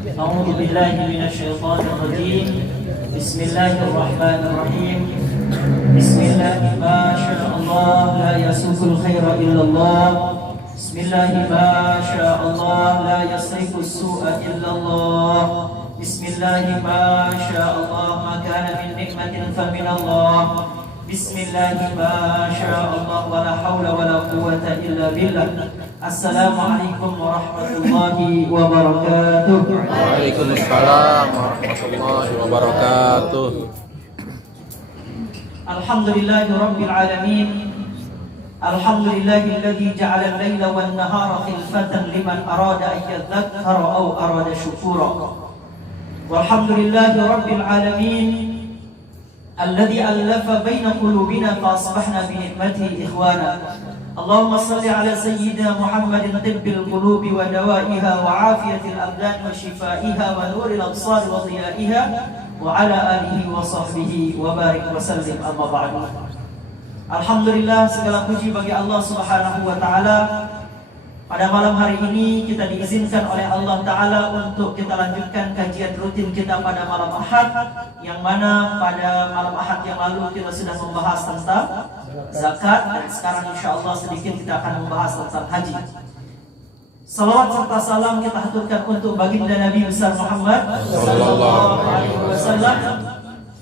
أعوذ بالله من الشيطان الرجيم. بسم الله الرحمن الرحيم. بسم الله ما شاء الله لا يسوق الخير إلا الله. بسم الله ما شاء الله لا يصرف السوء إلا الله. بسم الله ما شاء الله ما كان من نعمة فمن الله. بسم الله ما شاء الله ولا حول ولا قوة إلا بالله. السلام عليكم ورحمة الله وبركاته. Waalaikumsalam warahmatullahi wabarakatuh. الحمد لله رب العالمين. الحمد لله الذي جعل الليل والنهار خلفة لمن أراد أن يذكر أو أراد شكورا. والحمد لله رب العالمين الذي ألف بين قلوبنا فأصبحنا بنعمته إخوانا. اللهم صل على سيدنا محمد طب القلوب ودوائها وعافية الأبدان وشفائها ونور الأبصار وضيائها وعلى آله وصحبه وبارك وسلم. أما بعد. Alhamdulillah, segala puji bagi Allah Subhanahu wa taala. Pada malam hari ini kita diizinkan oleh Allah Ta'ala untuk kita lanjutkan kajian rutin kita pada malam Ahad, yang mana pada malam Ahad yang lalu kita sudah membahas tentang zakat, dan sekarang insya Allah sedikit kita akan membahas tentang haji. Salawat serta salam kita haturkan untuk baginda Nabi besar Muhammad sallallahu alaihi wasallam.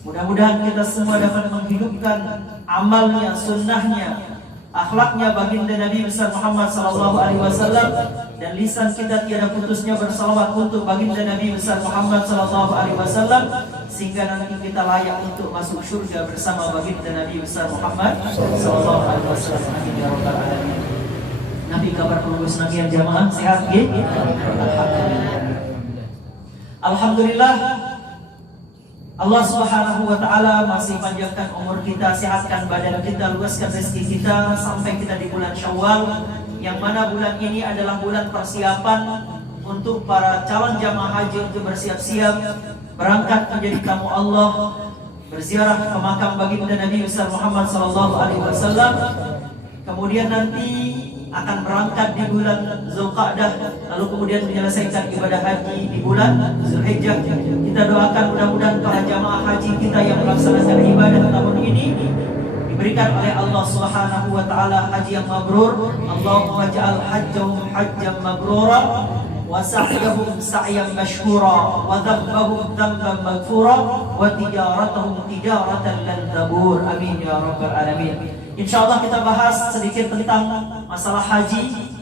Mudah-mudahan kita semua dapat menghidupkan amalnya, sunnahnya, akhlaknya baginda Nabi besar Muhammad sallallahu alaihi wasallam, dan lisan kita tiada putusnya bersalawat untuk baginda Nabi besar Muhammad sallallahu alaihi wasallam, sehingga nanti kita layak untuk masuk surga bersama baginda Nabi besar Muhammad sallallahu alaihi wasallam. Amin ya rabbal alamin. Nabi kabar pelurus Nabi yang jamaah sehat nggih? Alhamdulillah. Allah Subhanahu wa taala masih panjangkan umur kita, sehatkan badan kita, luaskan rezeki kita sampai kita di bulan Syawal, yang mana bulan ini adalah bulan persiapan untuk para calon jamaah haji untuk bersiap-siap berangkat menjadi tamu Allah, berziarah ke makam baginda Nabi besar Muhammad sallallahu alaihi wasallam. Kemudian nanti akan berangkat di bulan Zulqa'dah, lalu kemudian menyelesaikan ibadah haji di bulan Zulhijjah. Kita doakan mudah-mudahan para jamaah haji kita yang melaksanakan ibadah tahun ini diberikan oleh Allah Subhanahu wa taala haji yang mabrur. Allahumma ja'al hajjahum hajjan mabrura wa sa'yahum sa'yan mashkura wa dhanbahum dhanban maghfura wa tijaratahum tijaratan lan tabur. Amin ya rabbal alamin. Insyaallah kita bahas sedikit tentang masalah haji,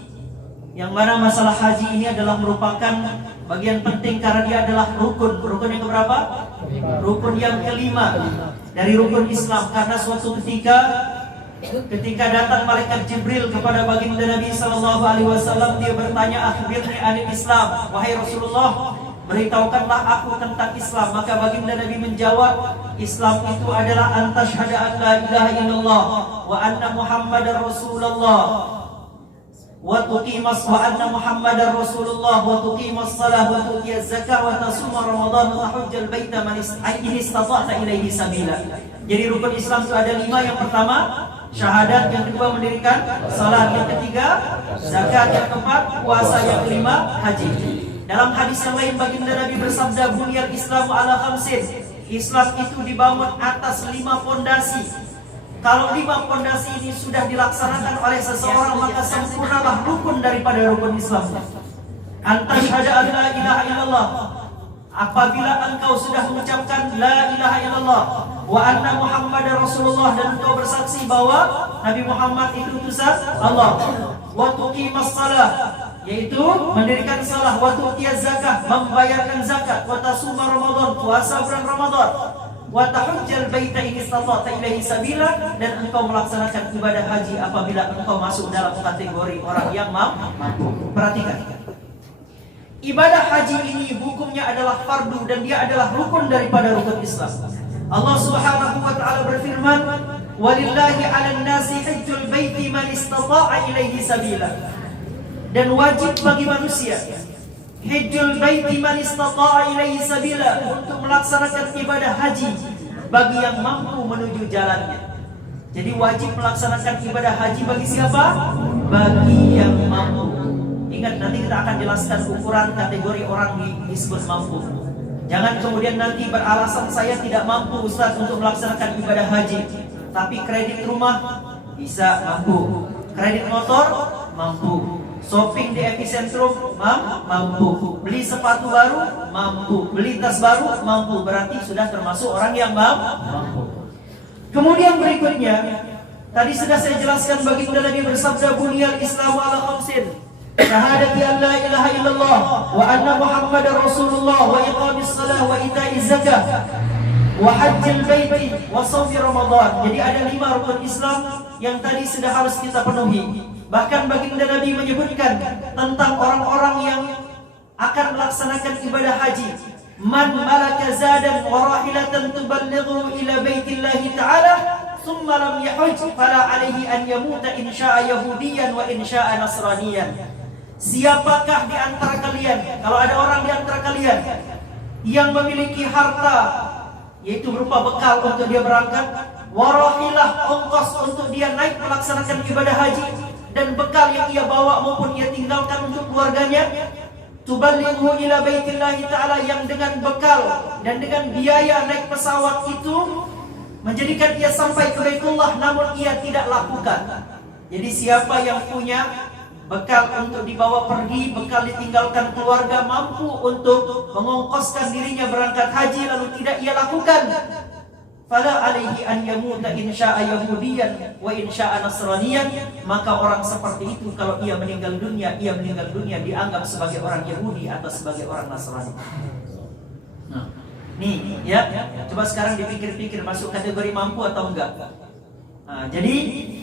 yang mana masalah haji ini adalah merupakan bagian penting karena dia adalah rukun yang keberapa? Rukun yang kelima dari rukun Islam. Karena suatu ketika datang malaikat Jibril kepada baginda Nabi sallallahu alaihi wasallam, dia bertanya, akhbirni anil Islam, wahai Rasulullah, beritahukanlah aku tentang Islam. Maka baginda Nabi menjawab, Islam itu adalah antasyhada an la ilaha illallah wa anna Muhammadar Rasulullah wa tuqimas wa anna Muhammadar Rasulullah wa tuqimas salah wa tu'tiyaz zakah wa tasuma Ramadan wa tahujjal baita man istata'ta ilaihi sabila. Jadi rukun Islam itu ada 5. Yang pertama syahadat, yang kedua mendirikan salat, yang ketiga zakat, yang keempat puasa, yang kelima haji. Dalam hadis yang lain baginda Nabi bersabda, bunyal Islamu ala khamsin. Islam itu dibangun atas 5 fondasi. Kalau 5 fondasi ini sudah dilaksanakan oleh seseorang, maka sempurnalah rukun daripada rukun Islam. Antasyhada an la ilaha illallah. Apabila engkau sudah mengucapkan la ilaha illallah wa anna Muhammadar Rasulullah, dan engkau bersaksi bahwa Nabi Muhammad itu utusan Allah, wa tuqimas salah, yaitu mendirikan salah, wa tu'tiyaz zakah, membayarkan zakat, wa tasuma Ramadan, puasa bulan Ramadan, wa tahujjal baita in istata'ta ilaihi sabila, dan engkau melaksanakan ibadah haji apabila engkau masuk dalam kategori orang yang mampu. Perhatikan, ibadah haji ini hukumnya adalah fardu dan dia adalah rukun daripada rukun Islam. Allah Subhanahu wa taala berfirman, walillahi 'alan nasi hajjul baiti man istata'a ilaihi sabila. Dan wajib bagi manusia hajjul baiti man istata'a ilaihi sabila, untuk melaksanakan ibadah haji bagi yang mampu menuju jalannya. Jadi wajib melaksanakan ibadah haji bagi siapa? Bagi yang mampu. Ingat, nanti kita akan jelaskan ukuran kategori orang disebut mampu. Jangan kemudian nanti beralasan saya tidak mampu Ustaz untuk melaksanakan ibadah haji, tapi kredit rumah bisa mampu, kredit motor mampu, shopping di epicentrum mampu, beli sepatu baru mampu, beli tas baru mampu. Berarti sudah termasuk orang yang mampu. Kemudian berikutnya, tadi sudah saya jelaskan baginda Nabi bersabda, buniyal Islamu ala khamsin, syahadati an la ilaha illallah wa anna Muhammadar Rasulullah wa iqamis salah wa ita'iz zakah wa hajjil baiti wa shaumi Ramadan. Jadi ada 5 rukun Islam yang tadi sudah harus kita penuhi. Bahkan baginda Nabi menyebutkan tentang orang-orang yang akan melaksanakan ibadah haji, man malaka zadan wa rahilatan tuballighu ila baitillahi ta'ala thumma lam yahuj fala alaihi an yamuta in syaa yahudiyan wa in syaa nasraniyan. Siapakah di antara kalian, kalau ada orang di antara kalian yang memiliki harta, yaitu berupa bekal untuk dia berangkat, warahilah, ongkos untuk dia naik melaksanakan ibadah haji, dan bekal yang ia bawa maupun ia tinggalkan untuk keluarganya, tuballighu ila baitillahi ta'ala, yang dengan bekal dan dengan biaya naik pesawat itu menjadikan ia sampai ke Baitullah, namun ia tidak lakukan. Jadi siapa yang punya bekal untuk dibawa pergi, bekal ditinggalkan keluarga, mampu untuk mengongkoskan dirinya berangkat haji, lalu tidak ia lakukan, fala alaihi an yamuta in syaa yahudiyan wa in syaa nasraniyan, maka orang seperti itu kalau ia meninggal dunia dianggap sebagai orang Yahudi atau sebagai orang Nasrani. Nah, nih ya, coba sekarang dipikir-pikir, masuk kategori mampu atau enggak? Nah, jadi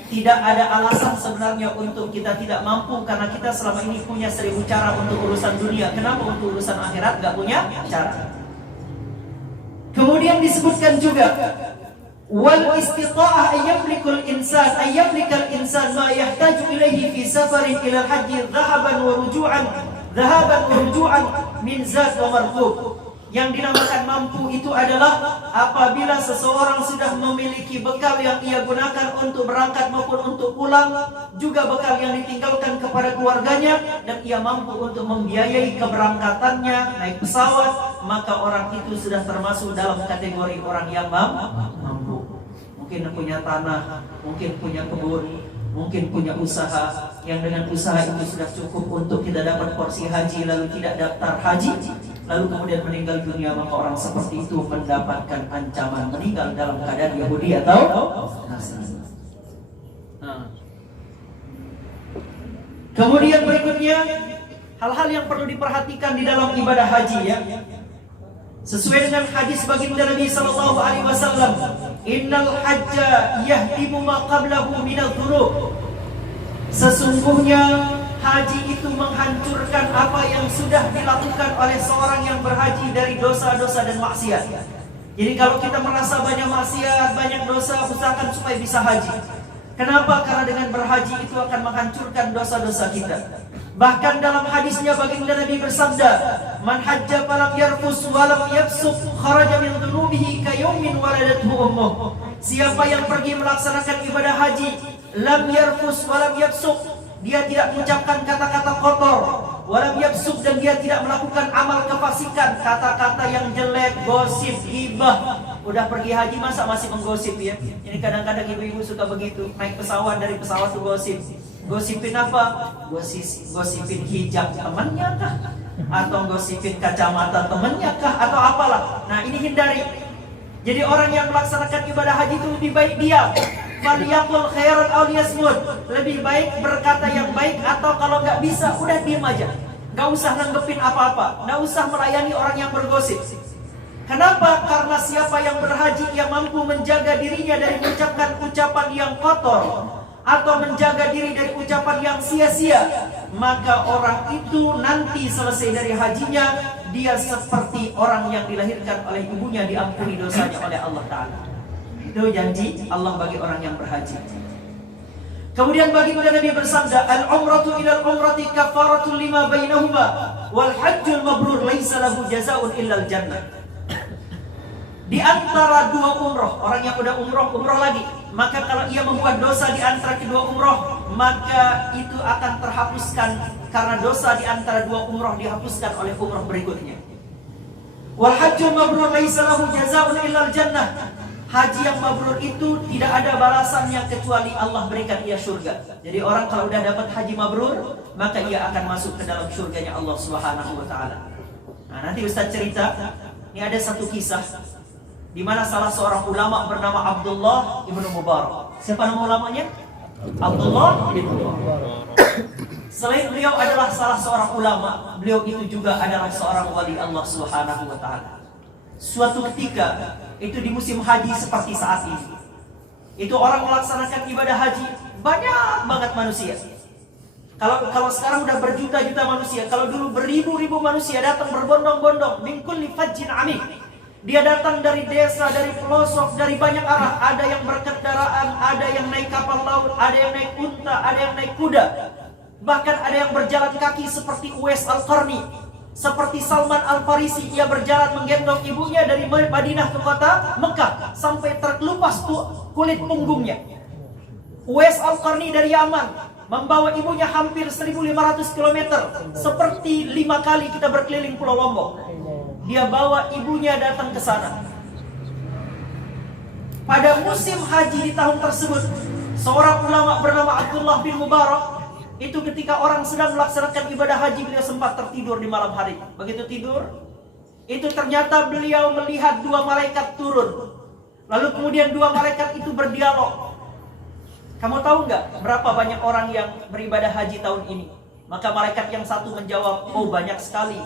tidak ada alasan sebenarnya untuk kita tidak mampu, karena kita selama ini punya 1000 cara untuk urusan dunia. Kenapa untuk urusan akhirat gak punya cara? Kemudian disebutkan juga wal istita'ah ayyamlikal insan ma yahtaju ilaihi fi safarin ila al-hajj dhahaban wa ruju'an min zad wa markub. Yang dinamakan mampu itu adalah apabila seseorang sudah memiliki bekal yang ia gunakan untuk berangkat maupun untuk pulang, juga bekal yang ditinggalkan kepada keluarganya, dan ia mampu untuk membiayai keberangkatannya naik pesawat, maka orang itu sudah termasuk dalam kategori orang yang mampu. Mungkin punya tanah, mungkin punya kebun, mungkin punya usaha, yang dengan usaha itu sudah cukup untuk kita dapat porsi haji lalu tidak daftar haji, lalu kemudian meninggal dunia, maka orang seperti itu mendapatkan ancaman meninggal dalam keadaan Yahudi atau Nasrani. Nah. Kemudian berikutnya, hal-hal yang perlu diperhatikan di dalam ibadah haji ya. Sesuai dengan hadis baginda Nabi sallallahu alaihi wasallam, innal hajja yahdimu ma qablahu minadh-dhunub. Sesungguhnya haji itu menghancurkan apa yang sudah dilakukan oleh seorang yang berhaji dari dosa-dosa dan maksiat. Jadi kalau kita merasa banyak maksiat, banyak dosa, usahakan supaya bisa haji. Kenapa? Karena dengan berhaji itu akan menghancurkan dosa-dosa kita. Bahkan dalam hadisnya baginda Nabi bersabda, man hajja falam yarfus walam yafsuq kharaja min dhunubihi kayaumin waladathu ummuh. Siapa yang pergi melaksanakan ibadah haji, lam yarfus walam yafsuq, dia tidak mengucapkan kata-kata kotor, walam yafsuq, dan dia tidak melakukan amal kefasikan, kata-kata yang jelek, gosip, ghibah. Udah pergi haji masa masih menggosip ya? Ini kadang-kadang ibu-ibu suka begitu, naik pesawat, dari pesawat tuh gosip. Gosipin apa? Gosipin hijab temannya kah? Atau gosipin kacamata temannya kah? Atau apalah. Nah, ini hindari. Jadi orang yang melaksanakan ibadah haji itu lebih baik diam. Faliyaqul khairan aw liyasmut. Lebih baik berkata yang baik, atau kalau nggak bisa udah diam aja. Nggak usah nanggepin apa-apa. Nggak usah melayani orang yang bergosip. Kenapa? Karena siapa yang berhaji ia mampu menjaga dirinya dari mengucapkan ucapan yang kotor atau menjaga diri dari ucapan yang sia-sia, maka orang itu nanti selesai dari hajinya, dia seperti orang yang dilahirkan oleh ibunya, diampuni dosanya oleh Allah Ta'ala. Itu janji Allah bagi orang yang berhaji. Kemudian baginda Nabi bersabda, al-umratu ilal umrati kafaratun lima bainahuma wal hajjul mabrur laisa lahu jazaa'un illal jannah. Di antara dua umroh, orang yang udah umroh lagi, maka kalau ia membuat dosa di antara kedua umroh, maka itu akan terhapuskan karena dosa di antara dua umrah dihapuskan oleh umrah berikutnya. Wal hajjul mabrur laisa lahu jazaa'un illa al-jannah. Haji yang mabrur itu tidak ada balasannya kecuali Allah berikan ia surga. Jadi orang kalau udah dapat haji mabrur, maka ia akan masuk ke dalam surganya Allah Subhanahu wa taala. Nah, nanti Ustaz cerita, ini ada satu kisah di mana salah seorang ulama bernama Abdullah ibnu Mubarak. Siapa nama ulamanya? Abdullah ibnu Mubarak. Selain beliau adalah salah seorang ulama, beliau itu juga adalah seorang wali Allah Subhanahu wa taala. Suatu ketika, itu di musim haji seperti saat ini, itu orang melaksanakan ibadah haji, banyak banget manusia. Kalau sekarang udah berjuta-juta manusia, kalau dulu beribu-ribu manusia datang berbondong-bondong, min kulli fajjin amik. Dia datang dari desa, dari pelosok, dari banyak arah. Ada yang berkendaraan, ada yang naik kapal laut, ada yang naik unta, ada yang naik kuda. Bahkan ada yang berjalan kaki seperti Uwais Al-Qarni, seperti Salman Al-Farisi. Ia berjalan menggendong ibunya dari Madinah ke kota Mekah sampai terkelupas kulit punggungnya. Uwais Al-Qarni dari Yaman membawa ibunya hampir 1.500 km, seperti 5 kali kita berkeliling Pulau Lombok. Dia bawa ibunya datang ke sana. Pada musim haji di tahun tersebut, seorang ulama bernama Abdullah bin Mubarak, itu ketika orang sedang melaksanakan ibadah haji, beliau sempat tertidur di malam hari. Begitu tidur, itu ternyata beliau melihat 2 malaikat turun. Lalu kemudian 2 malaikat itu berdialog. Kamu tahu nggak berapa banyak orang yang beribadah haji tahun ini? Maka malaikat yang satu menjawab, oh banyak sekali.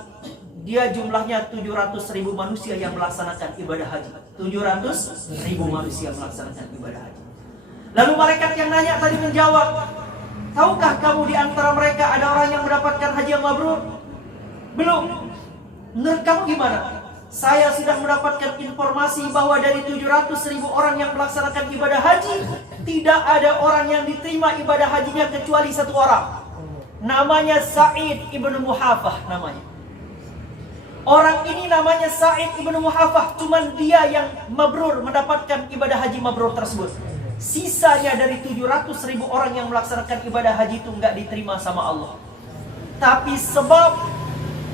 Dia jumlahnya 700.000 manusia yang melaksanakan ibadah haji. 700.000 manusia melaksanakan ibadah haji. Lalu malaikat yang nanya tadi menjawab, tahukah kamu di antara mereka ada orang yang mendapatkan haji yang mabrur? Belum. Menurut kamu gimana? Saya sudah mendapatkan informasi bahwa dari 700.000 orang yang melaksanakan ibadah haji, tidak ada orang yang diterima ibadah hajinya kecuali 1 orang. Namanya Sa'id ibnu Muhafah namanya. Orang ini namanya Sa'id ibnu Muhafah, cuman dia yang mabrur, mendapatkan ibadah haji mabrur tersebut. Sisanya dari 700.000 orang yang melaksanakan ibadah haji itu nggak diterima sama Allah. Tapi sebab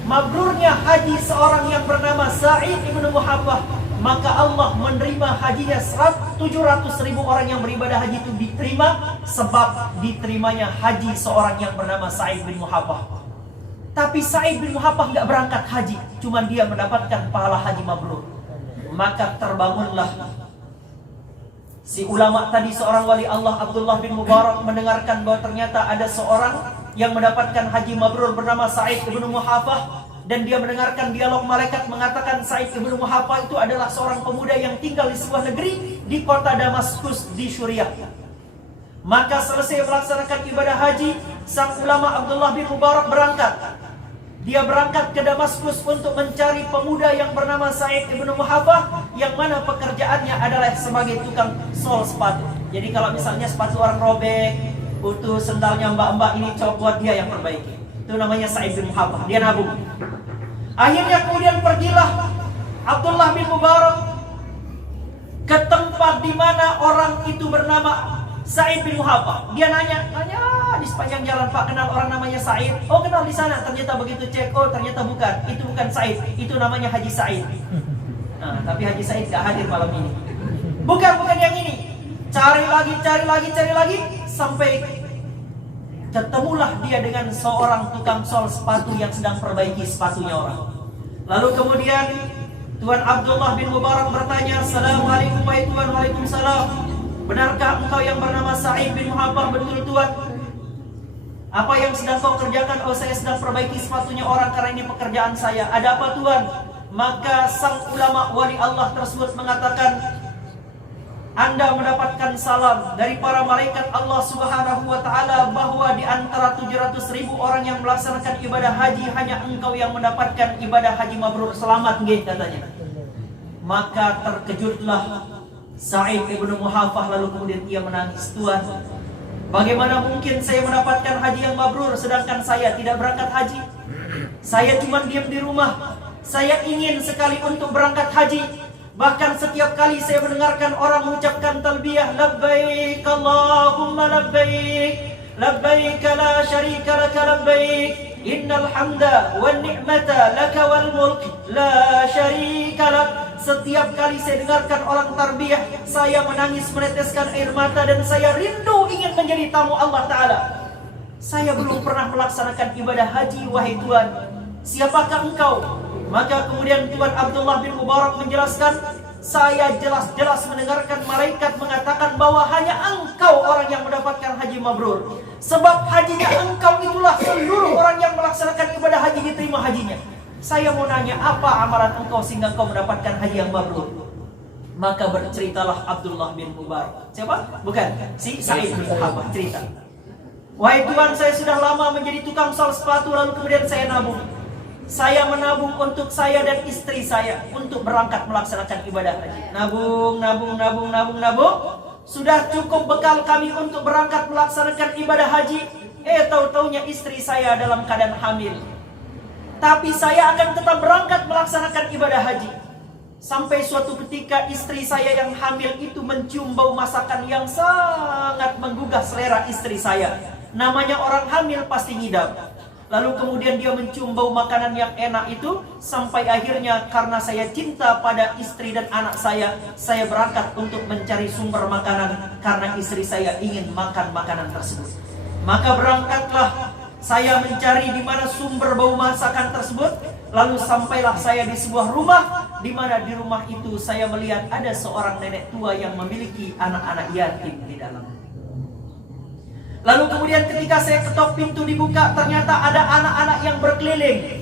mabrurnya haji seorang yang bernama Sa'id ibnu Muhafah, maka Allah menerima hajinya 700.000 orang yang beribadah haji itu diterima, sebab diterimanya haji seorang yang bernama Sa'id bin Muhafah. Tapi Sa'id bin Muhafah nggak berangkat haji, cuman dia mendapatkan pahala haji mabrur. Maka terbangunlah si ulama tadi, seorang wali Allah Abdullah bin Mubarak, mendengarkan bahwa ternyata ada seorang yang mendapatkan haji mabrur bernama Sa'id ibnu Muhafah. Dan dia mendengarkan dialog malaikat mengatakan Sa'id ibnu Muhafah itu adalah seorang pemuda yang tinggal di sebuah negeri di kota Damaskus di Suriah. Maka selesai melaksanakan ibadah haji, sang ulama Abdullah bin Mubarak berangkat. Dia berangkat ke Damaskus untuk mencari pemuda yang bernama Sa'id ibnu Muhafah, yang mana pekerjaannya adalah sebagai tukang sol sepatu. Jadi kalau misalnya sepatu orang robek, putus, sendalnya mbak-mbak ini copot, dia yang perbaiki. Itu namanya Sa'id bin Muhafah, dia nabung. Akhirnya kemudian pergilah Abdullah bin Mubarak ke tempat di mana orang itu bernama Sa'id bin Muhafah. Dia nanya di sepanjang jalan, Pak, kenal orang namanya Sa'id? Oh, kenal di sana. Ternyata begitu cek, oh ternyata bukan. Itu bukan Sa'id, itu namanya Haji Sa'id. Nah, tapi Haji Sa'id gak hadir malam ini. Bukan yang ini. Cari lagi, sampai ketemulah dia dengan seorang tukang sol sepatu yang sedang perbaiki sepatunya orang. Lalu kemudian Tuan Abdullah bin Mubarak bertanya, Assalamualaikum wahai Tuan. Waalaikumsalam. Benarkah engkau yang bernama Sa'id bin Muhafah? Betul Tuan. Apa yang sedang kau kerjakan? Oh, saya sedang perbaiki sepatunya orang karena ini pekerjaan saya. Ada apa Tuan? Maka sang ulama wali Allah tersebut mengatakan, Anda mendapatkan salam dari para malaikat Allah Subhanahu wa ta'ala bahwa di antara 700.000 orang yang melaksanakan ibadah haji, hanya engkau yang mendapatkan ibadah haji mabrur. Selamat nggih, katanya. Maka terkejutlah Sa'id ibnu Muhafah, lalu kemudian ia menangis. Tuan, bagaimana mungkin saya mendapatkan haji yang mabrur sedangkan saya tidak berangkat haji? Saya cuma diam di rumah. Saya ingin sekali untuk berangkat haji. Bahkan setiap kali saya mendengarkan orang mengucapkan talbiyah, labbaik Allahumma labbaik, labbaik la syarika laka labbaik, innal hamda wan ni'mata laka wal mulk la syarika lak. Setiap kali saya dengarkan orang tarbiyah, saya menangis meneteskan air mata dan saya rindu ingin menjadi tamu Allah Ta'ala. Saya belum pernah melaksanakan ibadah haji, wahai Tuhan. Siapakah engkau? Maka kemudian Tuan Abdullah bin Mubarak menjelaskan, saya jelas-jelas mendengarkan malaikat mengatakan bahwa hanya engkau orang yang mendapatkan haji mabrur. Sebab hajinya engkau itulah seluruh orang yang melaksanakan ibadah haji diterima hajinya. Saya mau nanya, apa amalan engkau sehingga engkau mendapatkan haji yang mabrur? Maka berceritalah Abdullah bin Mubarak. Siapa? Bukan, si Sa'id bin Muhammad cerita. Wahai Tuhan, saya sudah lama menjadi tukang sol sepatu, lalu kemudian saya nabung. Saya menabung untuk saya dan istri saya untuk berangkat melaksanakan ibadah haji. Nabung. Sudah cukup bekal kami untuk berangkat melaksanakan ibadah haji. Tahu-taunya istri saya dalam keadaan hamil. Tapi saya akan tetap berangkat melaksanakan ibadah haji. Sampai suatu ketika istri saya yang hamil itu mencium bau masakan yang sangat menggugah selera istri saya. Namanya orang hamil pasti ngidam. Lalu kemudian dia mencium bau makanan yang enak itu. Sampai akhirnya karena saya cinta pada istri dan anak saya berangkat untuk mencari sumber makanan. Karena istri saya ingin makan makanan tersebut. Maka berangkatlah saya mencari di mana sumber bau masakan tersebut. Lalu sampailah saya di sebuah rumah, di mana di rumah itu saya melihat ada seorang nenek tua yang memiliki anak-anak yatim di dalam. Lalu kemudian ketika saya ketok pintu dibuka, ternyata ada anak-anak yang berkeliling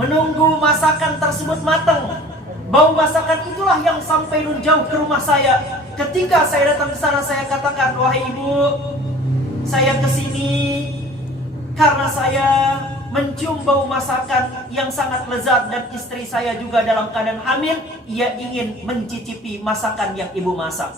menunggu masakan tersebut matang. Bau masakan itulah yang sampai nun jauh ke rumah saya. Ketika saya datang ke sana, saya katakan, wahai ibu, saya kesini karena saya mencium bau masakan yang sangat lezat dan istri saya juga dalam keadaan hamil. Ia ingin mencicipi masakan yang ibu masak.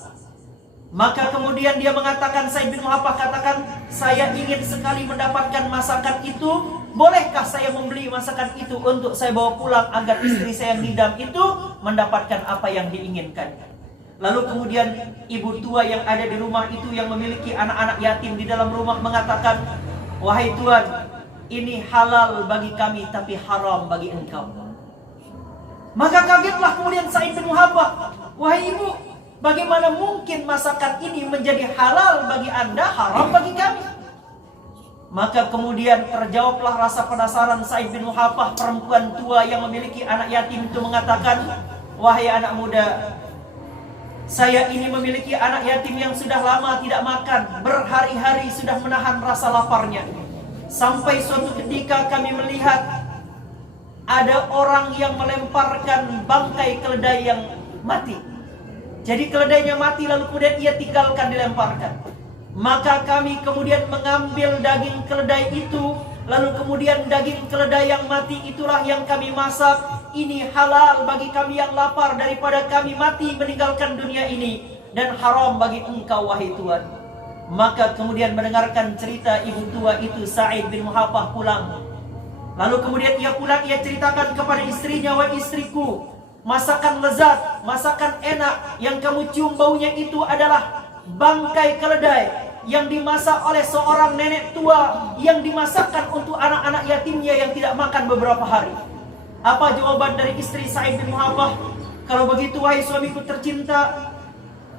Maka kemudian dia mengatakan, Sa'id bin Muhammad katakan, saya ingin sekali mendapatkan masakan itu. Bolehkah saya membeli masakan itu untuk saya bawa pulang agar istri saya yang ngidam itu mendapatkan apa yang diinginkan. Lalu kemudian ibu tua yang ada di rumah itu yang memiliki anak-anak yatim di dalam rumah mengatakan, wahai Tuhan, ini halal bagi kami tapi haram bagi engkau. Maka kagetlah kemudian Sa'id bin Muhammad, wahai ibu, bagaimana mungkin masakan ini menjadi halal bagi anda, haram bagi kami? Maka kemudian terjawablah rasa penasaran Sa'id bin Muhammad. Perempuan tua yang memiliki anak yatim itu mengatakan, wahai anak muda, saya ini memiliki anak yatim yang sudah lama tidak makan, berhari-hari sudah menahan rasa laparnya. Sampai suatu ketika kami melihat ada orang yang melemparkan bangkai keledai yang mati. Jadi keledainya mati lalu kemudian ia tinggalkan dilemparkan. Maka kami kemudian mengambil daging keledai itu. Lalu kemudian daging keledai yang mati itulah yang kami masak. Ini halal bagi kami yang lapar daripada kami mati meninggalkan dunia ini. Dan haram bagi engkau wahai Tuhan. Maka kemudian mendengarkan cerita ibu tua itu, Sa'id bin Muhammad pulang. Lalu kemudian ia pulang, ia ceritakan kepada istrinya, wahai istriku, masakan lezat, masakan enak yang kamu cium baunya itu adalah bangkai keledai yang dimasak oleh seorang nenek tua yang dimasakkan untuk anak-anak yatimnya yang tidak makan beberapa hari. Apa jawaban dari istri Sa'id bin Muhammad? Kalau begitu wahai suamiku tercinta,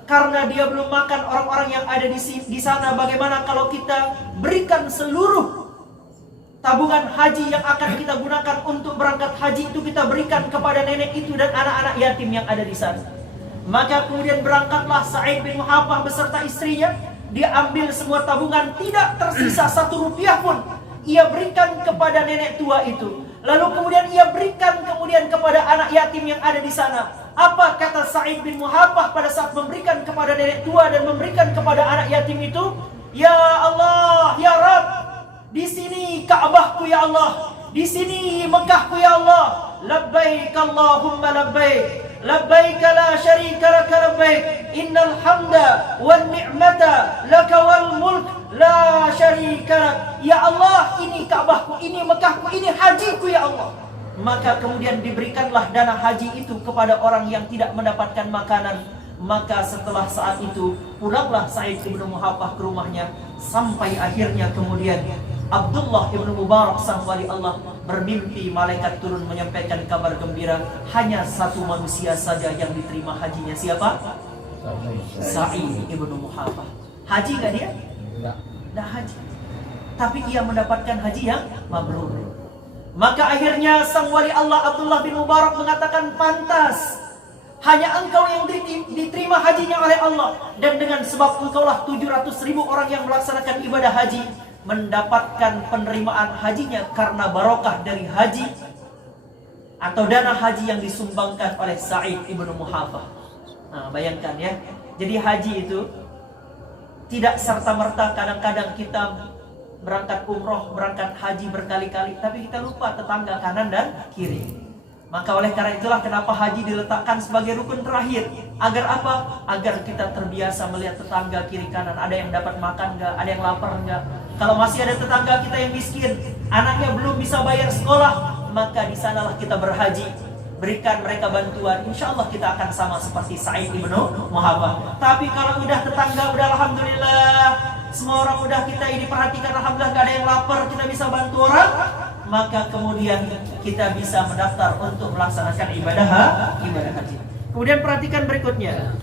karena dia belum makan orang-orang yang ada di sana, bagaimana kalau kita berikan seluruh tabungan haji yang akan kita gunakan untuk berangkat haji itu kita berikan kepada nenek itu dan anak-anak yatim yang ada di sana. Maka kemudian berangkatlah Sa'id bin Muhammad beserta istrinya. Dia ambil semua tabungan, tidak tersisa satu rupiah pun. Ia berikan kepada nenek tua itu. Lalu kemudian ia berikan kemudian kepada anak yatim yang ada di sana. Apa kata Sa'id bin Muhammad pada saat memberikan kepada nenek tua dan memberikan kepada anak yatim itu? Ya Allah, ya Rabb, di sini Ka'bahku ya Allah, di sini Mekahku ya Allah. Labbaik Allahumma labbaik, labbaik la syarika laka labbaik, innal hamda wan ni'mata laka wal mulk la syarika lak. Ya Allah, ini Ka'bahku, ini Mekahku, ini hajiku ya Allah. Maka kemudian diberikanlah dana haji itu kepada orang yang tidak mendapatkan makanan. Maka setelah saat itu pulanglah Sa'id ibnu Muhaffah ke rumahnya, sampai akhirnya kemudian Abdullah ibnu Mubarak sang wali Allah bermimpi malaikat turun menyampaikan kabar gembira. Hanya satu manusia saja yang diterima hajinya. Siapa? Sa'id ibnu Muhaffah. Haji gak dia? Tidak haji. Tapi ia mendapatkan haji yang mabrur. Maka akhirnya sang wali Allah Abdullah bin Mubarak mengatakan, pantas hanya engkau yang diterima hajinya oleh Allah. Dan dengan sebab engkaulah 700.000 orang yang melaksanakan ibadah haji mendapatkan penerimaan hajinya karena barokah dari haji atau dana haji yang disumbangkan oleh Sa'id ibnu Muhaffah. Nah, bayangkan ya. Jadi haji itu tidak serta-merta. Kadang-kadang kita berangkat umroh, berangkat haji berkali-kali, tapi kita lupa tetangga kanan dan kiri. Maka oleh karena itulah kenapa haji diletakkan sebagai rukun terakhir. Agar apa? Agar kita terbiasa melihat tetangga kiri kanan. Ada yang dapat makan nggak? Ada yang lapar nggak? Kalau masih ada tetangga kita yang miskin, anaknya belum bisa bayar sekolah, maka di sanalah kita berhaji. Berikan mereka bantuan. Insya Allah kita akan sama seperti Sa'id ibnu Muhaffah. Tapi kalau udah tetangga, udah alhamdulillah, semua orang udah kita ini perhatikan, alhamdulillah gak ada yang lapar, kita bisa bantu orang, maka kemudian kita bisa mendaftar untuk melaksanakan ibadah haji. Kemudian perhatikan berikutnya,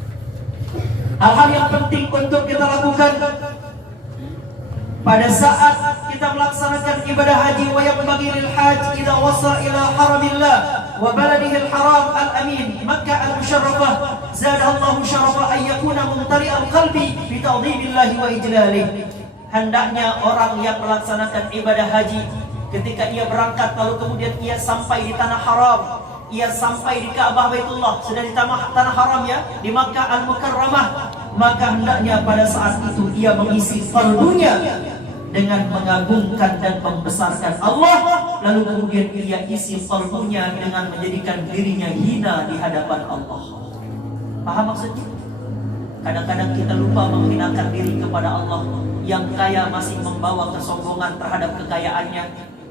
hal-hal yang penting untuk kita lakukan pada saat kita melaksanakan ibadah haji. Wa yanbaghi lil hajj idza wasala ila haramillah wa baladihi al-haram al-amin Makkah al-musharrafah zadallahu syarafa ay yakuna mumtali al-qalbi bi ta'dhimillahi wa ijlalih. Hendaknya orang yang melaksanakan ibadah haji, ketika ia berangkat lalu kemudian ia sampai di tanah haram, ia sampai di Ka'bah Baitullah, sudah di tanah haram ya, di Makkah Al-Mukarramah, maka hendaknya pada saat itu ia mengisi qalbunya dengan mengagungkan dan membesarkan Allah, lalu kemudian ia isi qalbunya dengan menjadikan dirinya hina di hadapan Allah. Paham maksudnya? Kadang-kadang kita lupa menghinakan diri kepada Allah. Yang kaya masih membawa kesombongan terhadap kekayaannya.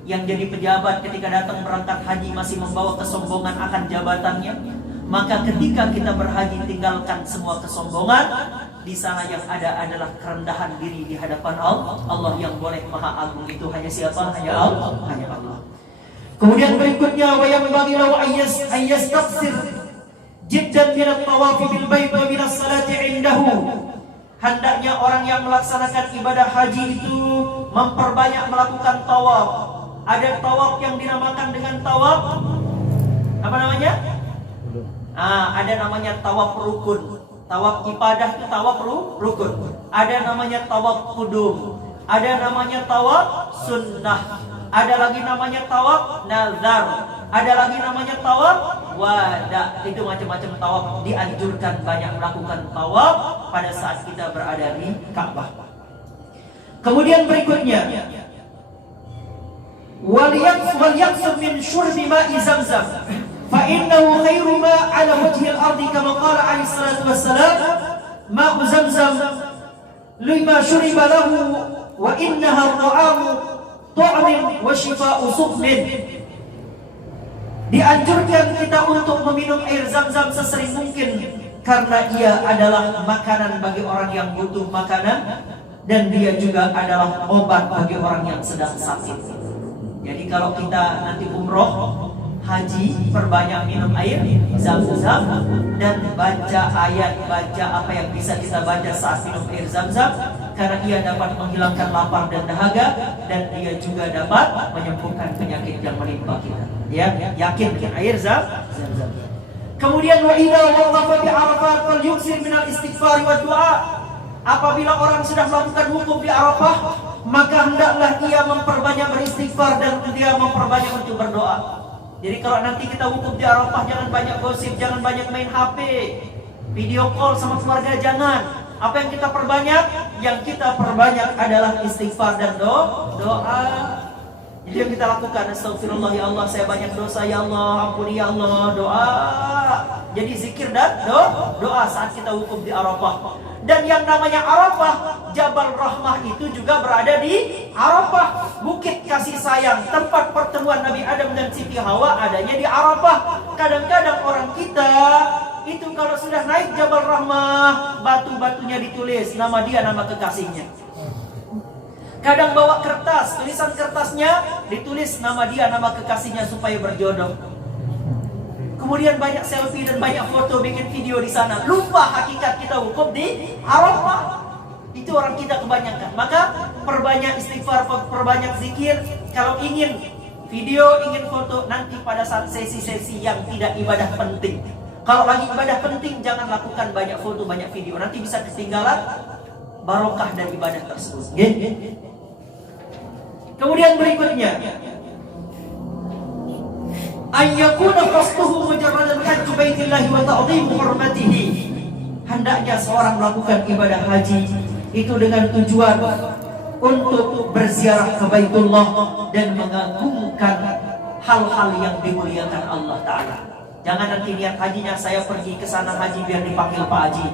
Yang jadi pejabat ketika datang berangkat haji masih membawa kesombongan akan jabatannya. Maka ketika kita berhaji, tinggalkan semua kesombongan. Di sana yang ada adalah kerendahan diri di hadapan Allah. Allah yang boleh maha agung itu hanya siapa? Hanya Allah. Hanya Allah. Kemudian berikutnya, wa yanbaghi lahu ayyastaqsir jiddan min at-tawaf bil bait wa min as-salati 'indahu. Hendaknya orang yang melaksanakan ibadah haji itu memperbanyak melakukan tawaf. Ada tawaf yang dinamakan dengan tawaf apa namanya? Ada namanya tawaf rukun. Tawaf ibadah itu tawaf rukun. Ada namanya tawaf qudum. Ada namanya tawaf sunnah. Ada lagi namanya tawaf nazar. Ada lagi namanya tawaf wada. Itu macam-macam tawaf. Dianjurkan banyak melakukan tawaf pada saat kita berada di Ka'bah. Kemudian berikutnya, walyaksur min syurbi ma'i zamzam fa innahu khairu ma 'ala wajhi al-ardi kama qala 'alaihi salatu wassalam ma'u zamzam lima syuriba lahu wa innaha ta'amu ta'min wa shifa'u suqmin. Dianjurkan kita untuk meminum air zam-zam sesering mungkin karena ia adalah makanan bagi orang yang butuh makanan dan dia juga adalah obat bagi orang yang sedang sakit. Jadi kalau kita nanti umroh haji, perbanyak minum air zam-zam dan baca ayat, baca apa yang bisa kita baca saat minum air zam-zam, karena ia dapat menghilangkan lapar dan dahaga dan dia juga dapat menyembuhkan penyakit yang menimpa kita. Ya, yakin dengan air zam-zam. Kemudian wa idza waqafa bi Arafat fal yuksir minal istighfar wa du'a. Apabila orang sudah melakukan wukuf di Arafah, maka hendaklah ia memperbanyak beristighfar dan dia memperbanyak untuk berdoa. Jadi kalau nanti kita wukuf di Arafah, jangan banyak gosip, jangan banyak main HP, video call sama keluarga, jangan. Apa yang kita perbanyak? Yang kita perbanyak adalah istighfar dan doa. Jadi yang kita lakukan, astagfirullah ya Allah, saya banyak dosa ya Allah, ampuni ya Allah, doa. Jadi zikir dan doa saat kita wukuf di Arafah. Dan yang namanya Arafah, Jabal Rahmah itu juga berada di Arafah. Bukit kasih sayang, tempat pertemuan Nabi Adam dan Siti Hawa adanya di Arafah. Kadang-kadang orang kita itu kalau sudah naik Jabal Rahmah, batu-batunya ditulis nama dia, nama kekasihnya. Kadang bawa kertas, tulisan kertasnya ditulis nama dia, nama kekasihnya supaya berjodoh. Kemudian banyak selfie dan banyak foto, bikin video di sana. Lupa hakikat kita wukuf di Arafah. Itu orang kita kebanyakan. Maka perbanyak istighfar, perbanyak zikir. Kalau ingin video, ingin foto, nanti pada saat sesi-sesi yang tidak ibadah penting. Kalau lagi ibadah penting, jangan lakukan banyak foto, banyak video. Nanti bisa ketinggalan barokah dari ibadah tersebut. Kemudian berikutnya, ayyakuna qasduhu mujarradan hajj baitillahi wa ta'dhimu hurmatihi. Hendaknya seorang melakukan ibadah haji itu dengan tujuan untuk berziarah ke Baitullah dan mengagungkan hal-hal yang dimuliakan Allah Ta'ala. Jangan nanti niat hajinya, saya pergi ke sana haji biar dipanggil Pak Haji,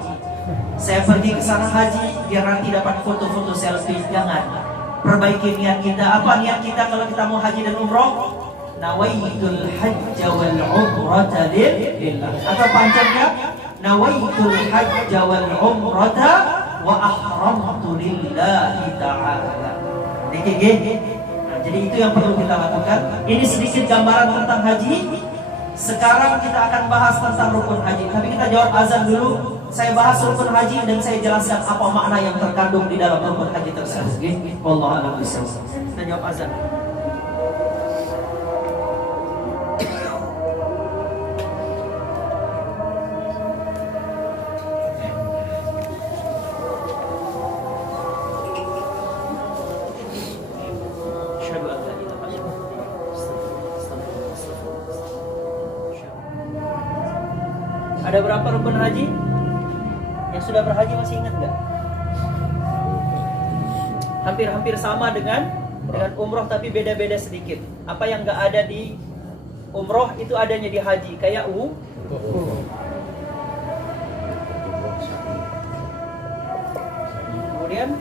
saya pergi ke sana haji biar nanti dapat foto-foto selfie. Jangan. Perbaiki niat kita. Apa niat kita kalau kita mau haji dan umroh? Nawaitul hajja wal umrata lillah. Atau panjangnya, nawaitul hajja wal umrata wa ahramtu lillahi ta'ala. Nah, jadi itu yang perlu kita lakukan. Ini sedikit gambaran tentang haji. Sekarang kita akan bahas tentang rukun haji. Tapi kita jawab azan dulu. Saya bahas rukun haji dan saya jelaskan apa makna yang terkandung di dalam rukun haji tersebut. Wallahu a'lam bishawab. Kita jawab azan. Ada berapa rukun haji? Yang sudah berhaji masih ingat nggak? Hampir-hampir sama dengan umroh, tapi beda-beda sedikit. Apa yang nggak ada di umroh itu adanya di haji, kayak kemudian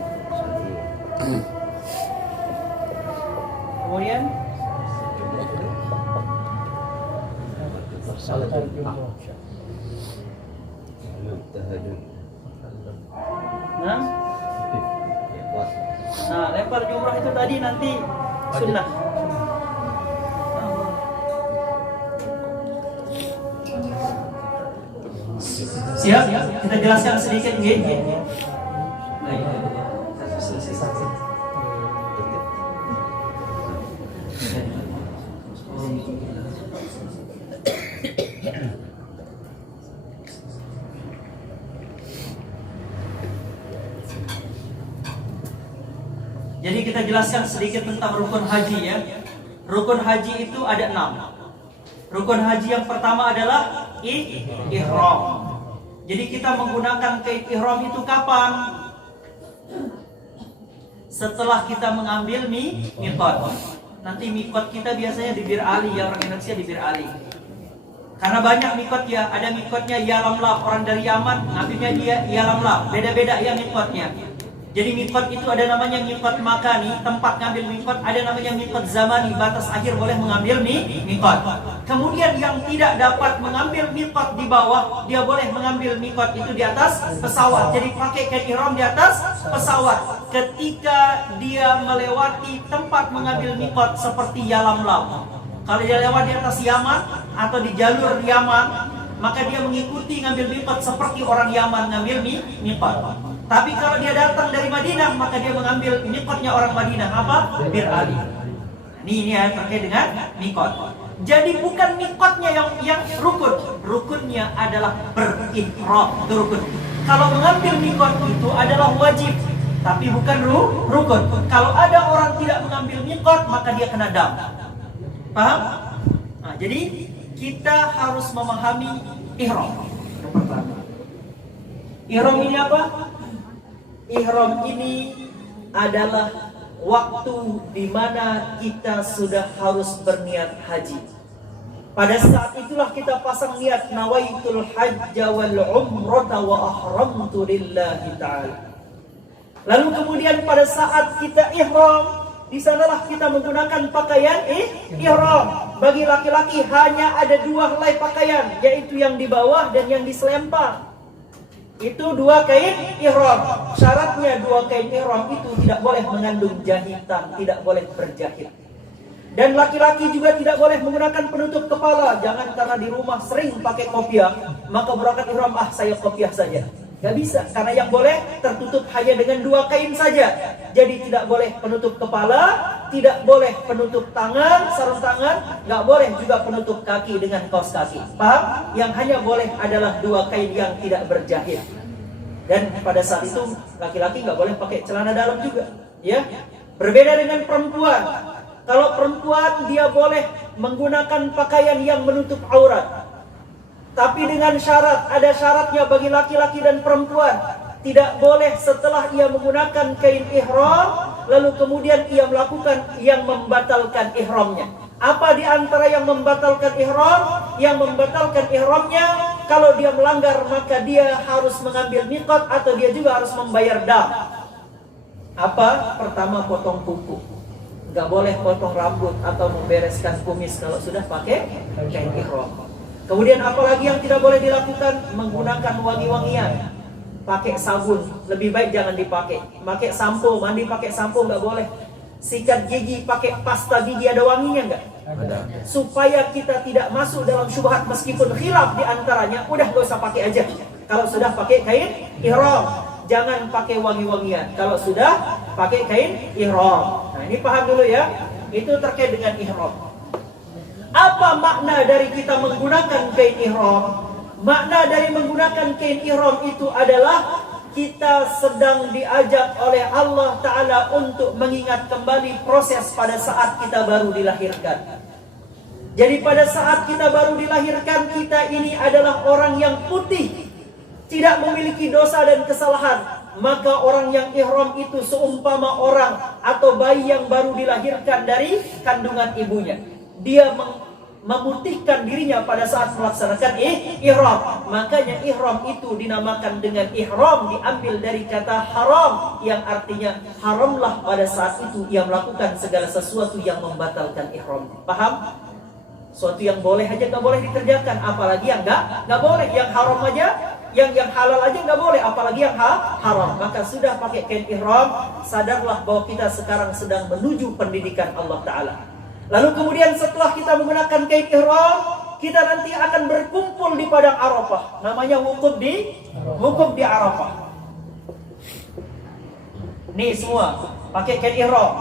Nah, lempar jumrah itu tadi nanti sunnah. Siap? Kita jelaskan sedikit, Jadi kita jelaskan sedikit tentang rukun haji ya. Rukun haji itu ada 6. Rukun haji yang pertama adalah ihram. Jadi kita menggunakan kain ihram itu kapan? Setelah kita mengambil miqat. Nanti miqat kita biasanya di Bir Ali, ya, orang Indonesia di Bir Ali. Karena banyak miqat ya, ada miqatnya Yalamlam, orang dari Yaman ngambilnya dia Yalamlam. Beda-beda ya miqatnya. Jadi miqat itu ada namanya miqat makani, tempat ngambil miqat, ada namanya miqat zamani, batas akhir boleh mengambil miqat. Kemudian yang tidak dapat mengambil miqat di bawah, dia boleh mengambil miqat itu di atas pesawat. Jadi pakai kain ihram di atas pesawat. Ketika dia melewati tempat mengambil miqat seperti Yalamlam. Kalau dia lewat di atas Yaman atau di jalur Yaman, maka dia mengikuti ngambil miqat seperti orang Yaman ngambil miqat. Tapi kalau dia datang dari Madinah, maka dia mengambil miqatnya orang Madinah, apa? Bir Ali. Ini ya terkait dengan miqat. Jadi bukan miqatnya yang rukun. Rukunnya adalah berihram, itu rukun. Kalau mengambil miqat itu adalah wajib, tapi bukan rukun. Kalau ada orang tidak mengambil miqat, maka dia kena dam. Paham? Nah, jadi kita harus memahami ihram. Yang pertama, ihram ini apa? Ihram ini adalah waktu di mana kita sudah harus berniat haji. Pada saat itulah kita pasang niat nawaitul hajja wal umrata wa ahramtu lillahi ta'ala. Lalu kemudian pada saat kita ihram, di sanalah kita menggunakan pakaian ihram, bagi laki-laki hanya ada 2 helai pakaian, yaitu yang di bawah dan yang di selempang. Itu 2 kain ihram. Syaratnya 2 kain ihram itu tidak boleh mengandung jahitan, tidak boleh berjahit. Dan laki-laki juga tidak boleh menggunakan penutup kepala. Jangan karena di rumah sering pakai kopiah, maka berangkat ihram, saya kopiah saja. Gak bisa, karena yang boleh tertutup hanya dengan 2 kain saja. Jadi tidak boleh penutup kepala, tidak boleh penutup tangan, sarung tangan, gak boleh juga penutup kaki dengan kaos kaki. Paham? Yang hanya boleh adalah 2 kain yang tidak berjahit. Dan pada saat itu laki-laki gak boleh pakai celana dalam juga, ya. Berbeda dengan perempuan. Kalau perempuan dia boleh menggunakan pakaian yang menutup aurat. Tapi dengan syarat, ada syaratnya bagi laki-laki dan perempuan. Tidak boleh setelah ia menggunakan kain ihram, lalu kemudian ia melakukan yang membatalkan ihramnya. Apa di antara yang membatalkan ihram? Yang membatalkan ihramnya, kalau dia melanggar maka dia harus mengambil miqat atau dia juga harus membayar dam. Apa? Pertama, potong kuku. Gak boleh potong rambut atau membereskan kumis kalau sudah pakai kain ihram. Kemudian apalagi yang tidak boleh dilakukan? Menggunakan wangi-wangian. Pakai sabun, lebih baik jangan dipakai. Pakai sampo, mandi pakai sampo nggak boleh. Sikat gigi pakai pasta gigi ada wanginya nggak? Ada. Supaya kita tidak masuk dalam syubhat meskipun khilaf di antaranya, udah gak usah pakai aja. Kalau sudah pakai kain ihram, jangan pakai wangi-wangian. Kalau sudah pakai kain ihram. Nah, ini paham dulu ya. Itu terkait dengan ihram. Apa makna dari kita menggunakan kain ihram? Makna dari menggunakan kain ihram itu adalah kita sedang diajak oleh Allah Ta'ala untuk mengingat kembali proses pada saat kita baru dilahirkan. Jadi pada saat kita baru dilahirkan, kita ini adalah orang yang putih, tidak memiliki dosa dan kesalahan. Maka orang yang ihram itu seumpama orang atau bayi yang baru dilahirkan dari kandungan ibunya. Dia memutihkan dirinya pada saat melaksanakan ihram. Makanya ihram itu dinamakan dengan ihram, diambil dari kata haram, yang artinya haramlah pada saat itu ia melakukan segala sesuatu yang membatalkan ihram. Paham? Suatu yang boleh aja nggak boleh dikerjakan, apalagi yang nggak boleh. Yang haram aja, yang halal aja nggak boleh, apalagi yang haram. Maka sudah pakai kain ihram, sadarlah bahwa kita sekarang sedang menuju pendidikan Allah Ta'ala. Lalu kemudian setelah kita menggunakan kain ihram, kita nanti akan berkumpul di padang Arafah. Namanya wukuf di Arafah. Nih semua pakai kain ihram.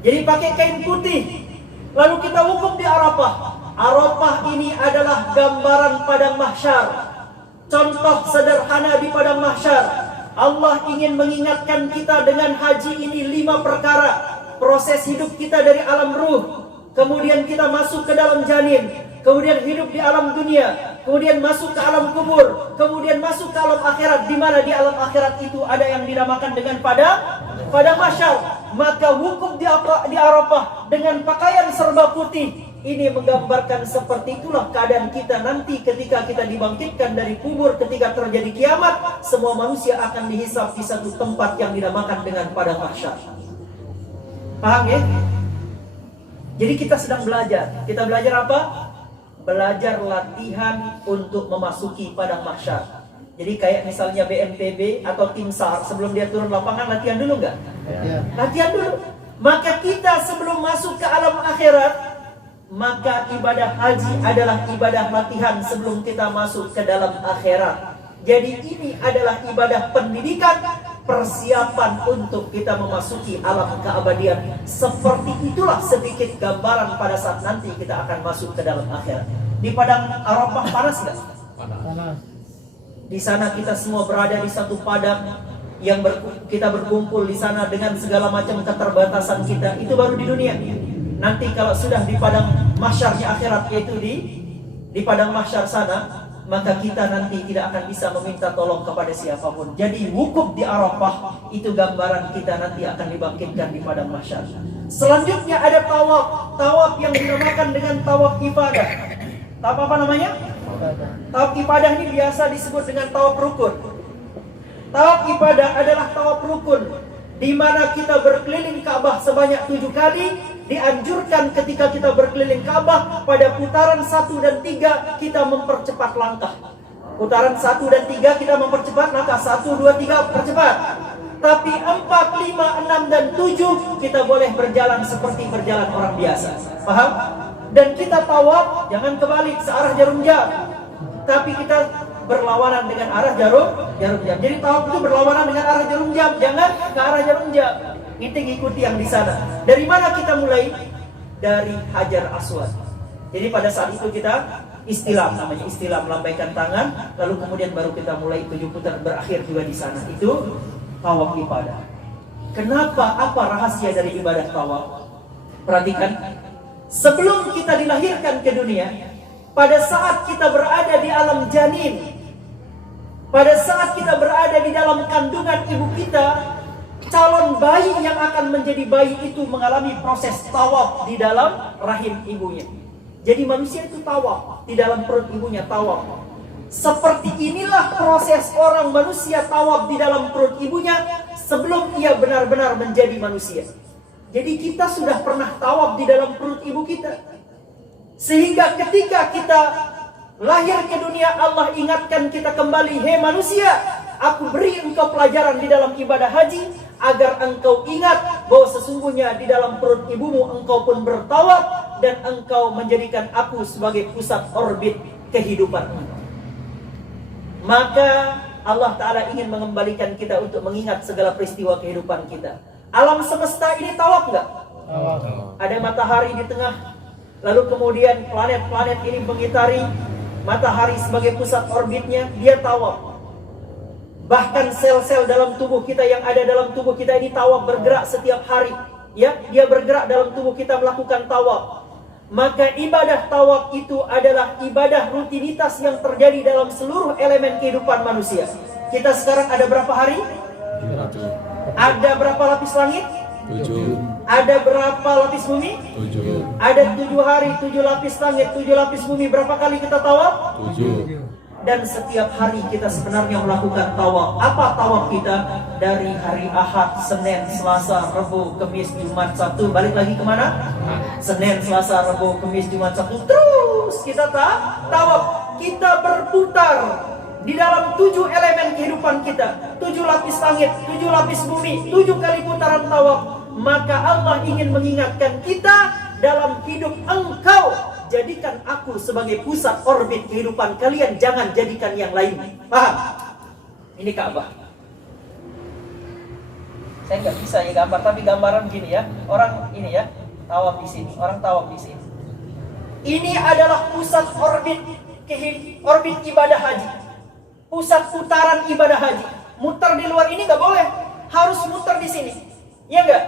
Jadi pakai kain putih. Lalu kita wukuf di Arafah. Arafah ini adalah gambaran padang mahsyar. Contoh sederhana di padang mahsyar. Allah ingin mengingatkan kita dengan haji ini 5 perkara. Proses hidup kita dari alam ruh, kemudian kita masuk ke dalam janin, kemudian hidup di alam dunia, kemudian masuk ke alam kubur, kemudian masuk ke alam akhirat, di mana di alam akhirat itu ada yang dinamakan dengan padang mahsyar. Maka wukuf di Arafah dengan pakaian serba putih ini menggambarkan seperti itulah keadaan kita nanti ketika kita dibangkitkan dari kubur. Ketika terjadi kiamat, semua manusia akan dihisab di satu tempat yang dinamakan dengan padang mahsyar. Paham ya? Jadi kita sedang belajar. Kita belajar apa? Belajar latihan untuk memasuki padang mahsyar. Jadi kayak misalnya BNPB atau tim SAR, sebelum dia turun lapangan latihan dulu nggak? Ya. Latihan dulu. Maka kita sebelum masuk ke alam akhirat, maka ibadah haji adalah ibadah latihan sebelum kita masuk ke dalam akhirat. Jadi ini adalah ibadah pendidikan, persiapan untuk kita memasuki alam keabadian. Seperti itulah sedikit gambaran pada saat nanti kita akan masuk ke dalam akhirat. Di padang Arafah panas nggak? Panas. Di sana kita semua berada di satu padang yang kita berkumpul di sana dengan segala macam keterbatasan kita. Itu baru di dunia. Nanti kalau sudah di padang mahsyarnya akhirat, yaitu di padang mahsyar sana, maka kita nanti tidak akan bisa meminta tolong kepada siapapun. Jadi wukuf di Arafah itu gambaran kita nanti akan dibangkitkan di padang mahsyar. Selanjutnya ada tawaf yang dinamakan dengan tawaf ibadah. Tawaf apa namanya? Tawaf ibadah ini biasa disebut dengan tawaf rukun. Tawaf ibadah adalah tawaf rukun, di mana kita berkeliling Ka'bah sebanyak 7 kali, dianjurkan ketika kita berkeliling Ka'bah pada putaran 1 dan 3 kita mempercepat langkah. Putaran 1 dan 3 kita mempercepat langkah. 1, 2, 3 percepat. Tapi 4, 5, 6 dan 7 kita boleh berjalan seperti berjalan orang biasa. Paham? Dan kita tawaf jangan kebalik searah jarum jam. Tapi kita berlawanan dengan arah jarum jam. Jadi tawaf itu berlawanan dengan arah jarum jam, jangan ke arah jarum jam. Kita ikuti yang di sana. Dari mana kita mulai? Dari Hajar Aswad. Jadi pada saat itu kita istilam, namanya istilam, melambaikan tangan, lalu kemudian baru kita mulai 7 putar berakhir juga di sana. Itu tawaf ibadah. Kenapa? Apa rahasia dari ibadah tawaf? Perhatikan, sebelum kita dilahirkan ke dunia, pada saat kita berada di alam janin, pada saat kita berada di dalam kandungan ibu kita, calon bayi yang akan menjadi bayi itu mengalami proses tawaf di dalam rahim ibunya. Jadi manusia itu tawaf di dalam perut ibunya, tawaf. Seperti inilah proses orang manusia tawaf di dalam perut ibunya sebelum ia benar-benar menjadi manusia. Jadi kita sudah pernah tawaf di dalam perut ibu kita. Sehingga ketika kita lahir ke dunia, Allah ingatkan kita kembali, "Hei manusia, aku beri engkau pelajaran di dalam ibadah haji agar engkau ingat bahwa sesungguhnya di dalam perut ibumu engkau pun bertawaf dan engkau menjadikan aku sebagai pusat orbit kehidupan engkau." Maka Allah Ta'ala ingin mengembalikan kita untuk mengingat segala peristiwa kehidupan kita. Alam semesta ini tawaf nggak? Ada matahari di tengah, lalu kemudian planet-planet ini mengitari matahari sebagai pusat orbitnya, dia tawaf. Bahkan sel-sel dalam tubuh kita yang ada dalam tubuh kita ini tawaf, bergerak setiap hari. Ya, dia bergerak dalam tubuh kita melakukan tawaf. Maka ibadah tawaf itu adalah ibadah rutinitas yang terjadi dalam seluruh elemen kehidupan manusia. Kita sekarang ada berapa hari? Ada berapa lapis langit? 7. Ada berapa lapis bumi? 7. Ada 7 hari, 7 lapis langit, 7 lapis bumi. Berapa kali kita tawaf? 7. Dan setiap hari kita sebenarnya melakukan tawaf. Apa tawaf kita? Dari hari Ahad, Senin, Selasa, Rabu, Kamis, Jumat, Sabtu. Balik lagi kemana? Senin, Selasa, Rabu, Kamis, Jumat, Sabtu. Terus kita tawaf. Kita berputar di dalam 7 elemen kehidupan kita. 7 lapis langit, 7 lapis bumi, 7 kali putaran tawaf. Maka Allah ingin mengingatkan kita dalam hidup engkau, jadikan aku sebagai pusat orbit kehidupan kalian, jangan jadikan yang lain. Paham? Ini Ka'bah. Saya nggak bisa ya gambar, tapi gambaran gini ya. Orang ini ya, tawaf di sini, orang tawaf di sini. Ini adalah pusat orbit ibadah haji. Pusat putaran ibadah haji. Muter di luar ini nggak boleh, harus muter di sini. Ya nggak?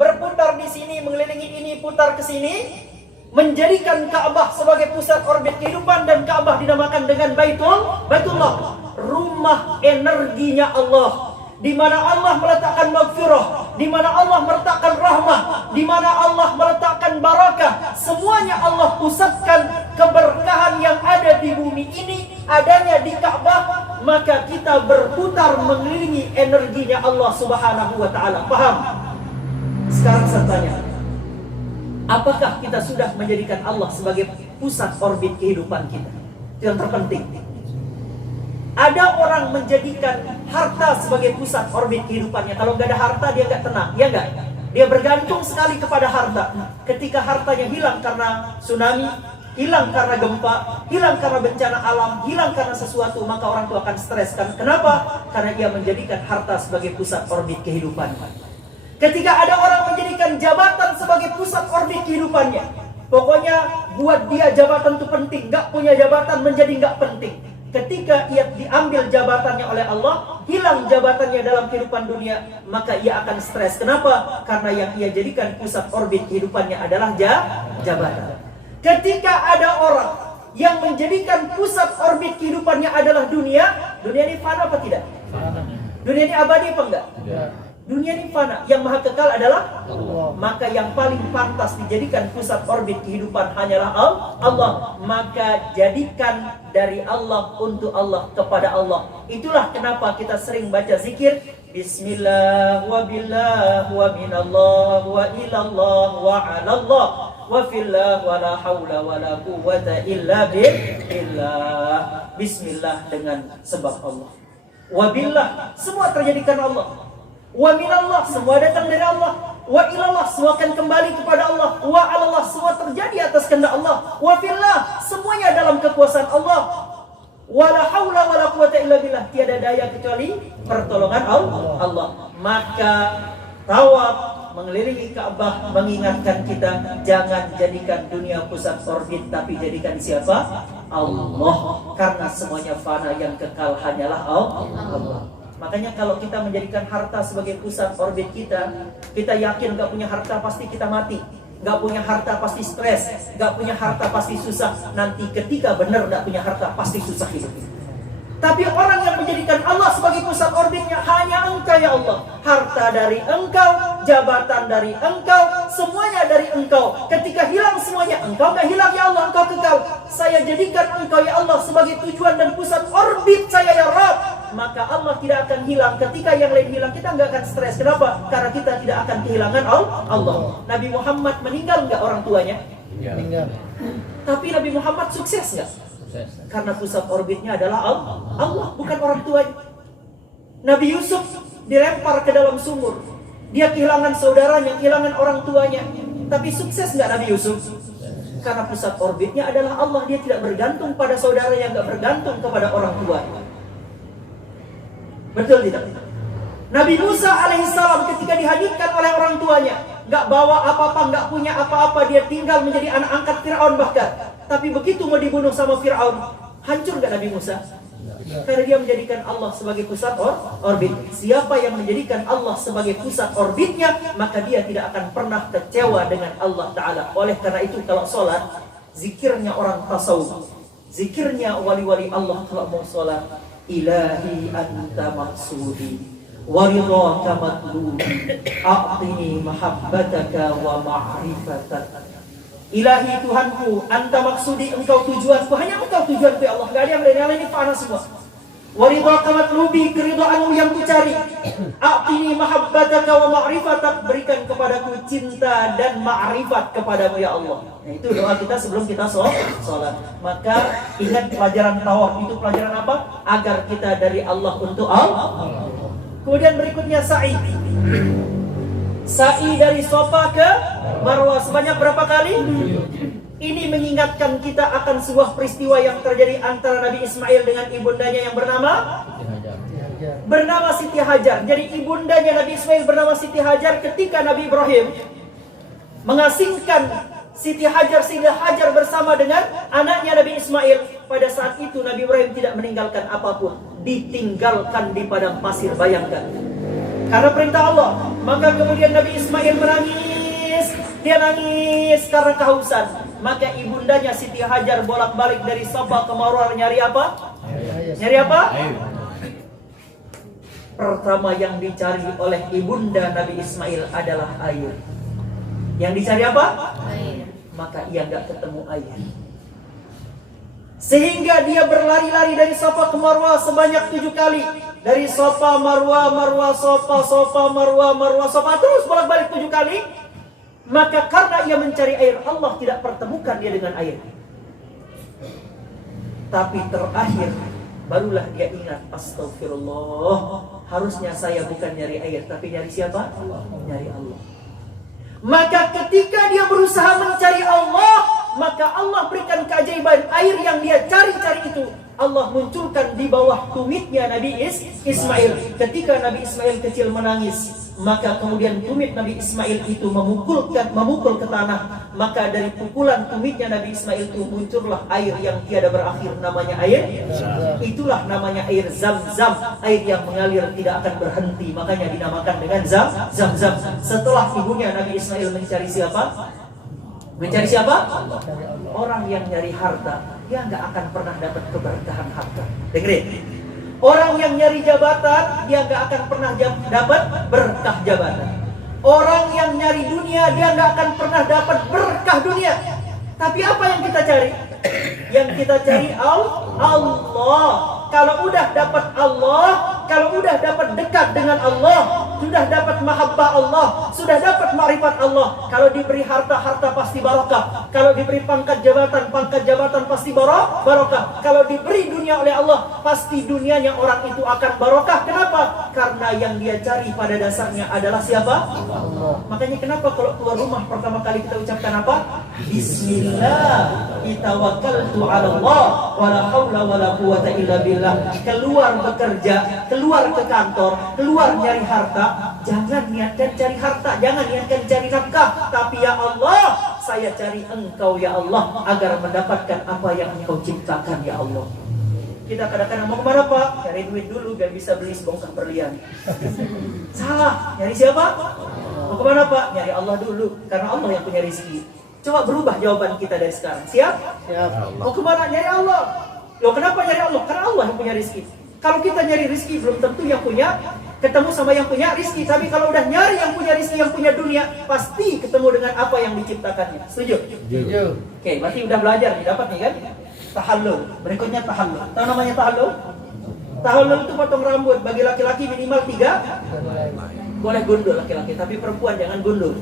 Berputar di sini, mengelilingi ini, putar ke sini, menjadikan Ka'bah sebagai pusat orbit kehidupan, dan Ka'bah dinamakan dengan Baitullah, rumah energinya Allah, di mana Allah meletakkan maghfirah, di mana Allah meletakkan rahmah, di mana Allah meletakkan barakah. Semuanya Allah pusatkan, keberkahan yang ada di bumi ini adanya di Ka'bah. Maka kita berputar mengelilingi energinya Allah Subhanahu wa Ta'ala. Paham? Sekarang saya tanya, apakah kita sudah menjadikan Allah sebagai pusat orbit kehidupan kita? Itu yang terpenting. Ada orang menjadikan harta sebagai pusat orbit kehidupannya. Kalau nggak ada harta dia nggak tenang, ya nggak? Dia bergantung sekali kepada harta. Ketika hartanya hilang karena tsunami, hilang karena gempa, hilang karena bencana alam, hilang karena sesuatu, maka orang itu akan stres. Kenapa? Karena dia menjadikan harta sebagai pusat orbit kehidupannya. Ketika ada orang menjadikan jabatan sebagai pusat orbit kehidupannya, pokoknya buat dia jabatan itu penting, nggak punya jabatan menjadi nggak penting. Ketika ia diambil jabatannya oleh Allah, hilang jabatannya dalam kehidupan dunia, maka ia akan stres. Kenapa? Karena yang ia jadikan pusat orbit kehidupannya adalah jabatan. Ketika ada orang yang menjadikan pusat orbit kehidupannya adalah dunia, dunia ini fana apa tidak? Dunia ini abadi apa enggak? Dunia ini fana, yang maha kekal adalah Allah. Maka yang paling pantas dijadikan pusat orbit kehidupan hanyalah Allah. Maka jadikan dari Allah, untuk Allah, kepada Allah. Itulah kenapa kita sering baca zikir Bismillah wa billah wa minallah wa ilallah wa alallah wa fillah wa la hawla wa la quwwata illa billah. Bismillah dengan sebab Allah. Wa billah semua terjadi karena Allah. Wa minallah semua datang dari Allah. Wa ilallah semua akan kembali kepada Allah. Wa alallah semua terjadi atas kehendak Allah. Wa fillah semuanya dalam kekuasaan Allah. Wala haula wala quwata illa billah, tiada daya kecuali pertolongan Allah. Maka tawaf mengelilingi Ka'bah mengingatkan kita jangan jadikan dunia pusat orbit, tapi jadikan siapa? Allah. Karena semuanya fana, yang kekal hanyalah Allah. Makanya kalau kita menjadikan harta sebagai pusat orbit kita yakin gak punya harta pasti kita mati. Gak punya harta pasti stres, gak punya harta pasti susah. Nanti ketika benar gak punya harta pasti susah hidup. Tapi orang yang menjadikan Allah sebagai pusat orbitnya, hanya Engkau ya Allah. Harta dari Engkau, jabatan dari Engkau, semuanya dari Engkau. Ketika hilang semuanya, Engkau gak hilang ya Allah, Engkau kekal. Saya jadikan Engkau ya Allah sebagai tujuan dan pusat orbit saya ya Rabb. Maka Allah tidak akan hilang. Ketika yang lain hilang, kita nggak akan stres. Kenapa? Karena kita tidak akan kehilangan Allah. Nabi Muhammad meninggal nggak orang tuanya? Meninggal. Tapi Nabi Muhammad sukses nggak? Sukses. Karena pusat orbitnya adalah Allah, bukan orang tuanya. Nabi Yusuf dilempar ke dalam sumur. Dia kehilangan saudaranya, kehilangan orang tuanya. Tapi sukses nggak Nabi Yusuf? Karena pusat orbitnya adalah Allah. Dia tidak bergantung pada saudara, yang nggak bergantung kepada orang tuanya. Betul tidak? Nabi Musa alaihissalam ketika dihanyutkan oleh orang tuanya, gak bawa apa-apa, gak punya apa-apa, dia tinggal menjadi anak angkat Fir'aun bahkan. Tapi begitu mau dibunuh sama Fir'aun, hancur gak Nabi Musa? Karena dia menjadikan Allah sebagai pusat orbit. Siapa yang menjadikan Allah sebagai pusat orbitnya, maka dia tidak akan pernah kecewa dengan Allah Ta'ala. Oleh karena itu kalau sholat, zikirnya orang tasawuf, zikirnya wali-wali Allah kalau mau sholat, Ilahi anta maksudi waridhaka matlubi a'tini mahabbataka wa ma'rifatak. Ilahi Tuhanku, anta maksudi, engkau tujuanku, hanya engkau tujuanku ya Allah, gak ada yang lain, yang lain ini panas semua. Waridhaka matlubi, keridhaanmu yang kucari. A'tini mahabbataka wa ma'rifatak, berikan kepadaku cinta dan ma'rifat kepadamu ya Allah. Nah, itu doa kita sebelum kita sholat. Maka ingat pelajaran tawaf itu pelajaran apa? Agar kita dari Allah untuk Allah. Kemudian berikutnya sa'i. Sa'i dari Safa ke Marwah sebanyak berapa kali? Ini mengingatkan kita akan sebuah peristiwa yang terjadi antara Nabi Ismail dengan ibundanya yang bernama Siti Hajar. Jadi ibundanya Nabi Ismail bernama Siti Hajar. Ketika Nabi Ibrahim mengasingkan Siti Hajar bersama dengan anaknya Nabi Ismail, pada saat itu Nabi Ibrahim tidak meninggalkan apapun, ditinggalkan di padang pasir. Bayangkan, karena perintah Allah. Maka kemudian Nabi Ismail menangis, dia nangis karena kehausan. Maka ibundanya Siti Hajar bolak-balik dari Safa ke Marwah nyari apa? Nyari apa? Pertama yang dicari oleh ibunda Nabi Ismail adalah air. Yang dicari apa? Air. Maka ia nggak ketemu air. Sehingga dia berlari-lari dari Safa ke Marwah sebanyak 7 kali. Dari Safa, Marwah, Marwah, Safa, Safa, Marwah, Marwah, Safa, terus bolak-balik 7 kali. Maka karena ia mencari air, Allah tidak pertemukan dia dengan air. Tapi terakhir barulah dia ingat, astagfirullah, harusnya saya bukan nyari air, tapi nyari siapa? Nyari Allah. Maka ketika dia berusaha mencari Allah, maka Allah berikan keajaiban. Air yang dia cari-cari itu Allah munculkan di bawah tumitnya Nabi Ismail. Ketika Nabi Ismail kecil menangis, maka kemudian tumit Nabi Ismail itu memukul ke tanah. Maka dari pukulan tumitnya Nabi Ismail itu muncullah air yang tiada berakhir, namanya air. Itulah namanya air Zam-Zam, air yang mengalir tidak akan berhenti. Makanya dinamakan dengan Zam-Zam. Setelah ibunya Nabi Ismail mencari siapa? Mencari siapa? Orang yang nyari harta, dia nggak akan pernah dapat keberkahan harta. Dengerin. Orang yang nyari jabatan, dia nggak akan pernah dapat berkah jabatan. Orang yang nyari dunia, dia nggak akan pernah dapat berkah dunia. Tapi apa yang kita cari? Yang kita cari Allah. Kalau udah dapat Allah, kalau udah dapat dekat dengan Allah, Allah, sudah dapat makrifat Allah. Kalau diberi harta, harta pasti barokah. Kalau diberi pangkat jabatan pasti barokah. Kalau diberi dunia oleh Allah, pasti dunianya orang itu akan barokah. Kenapa? Karena yang dia cari pada dasarnya adalah siapa? Allah. Makanya kenapa kalau keluar rumah pertama kali kita ucapkan apa? Bismillah, tawakkaltu 'ala Allah, wala haula wala quwata illa billah. Keluar bekerja, keluar ke kantor, keluar nyari harta, jangan niatkan cari harta, jangan niatkan cari nafkah, tapi ya Allah, saya cari Engkau ya Allah agar mendapatkan apa yang Engkau ciptakan ya Allah. Kita kadang-kadang mau kemana Pak? Cari duit dulu biar bisa beli sebongkah berlian. Salah, nyari siapa? Mau kemana Pak? Nyari Allah dulu, karena Allah yang punya rezeki. Coba berubah jawaban kita dari sekarang. Siap? Siap. Mau kemana? Nyari Allah. Loh kenapa nyari Allah? Karena Allah yang punya rezeki. Kalau kita nyari rezeki belum tentu yang punya ketemu sama yang punya rezeki. Tapi kalau udah nyari yang punya rezeki, yang punya dunia, pasti ketemu dengan apa yang diciptakannya. Setuju? Setuju. Oke, berarti udah belajar nih, dapat nih kan? Tahallul. Berikutnya tahallul. Tahu namanya tahallul? Tahallul itu potong rambut. Bagi laki-laki minimal 3. Boleh gundul laki-laki, tapi perempuan jangan gundul.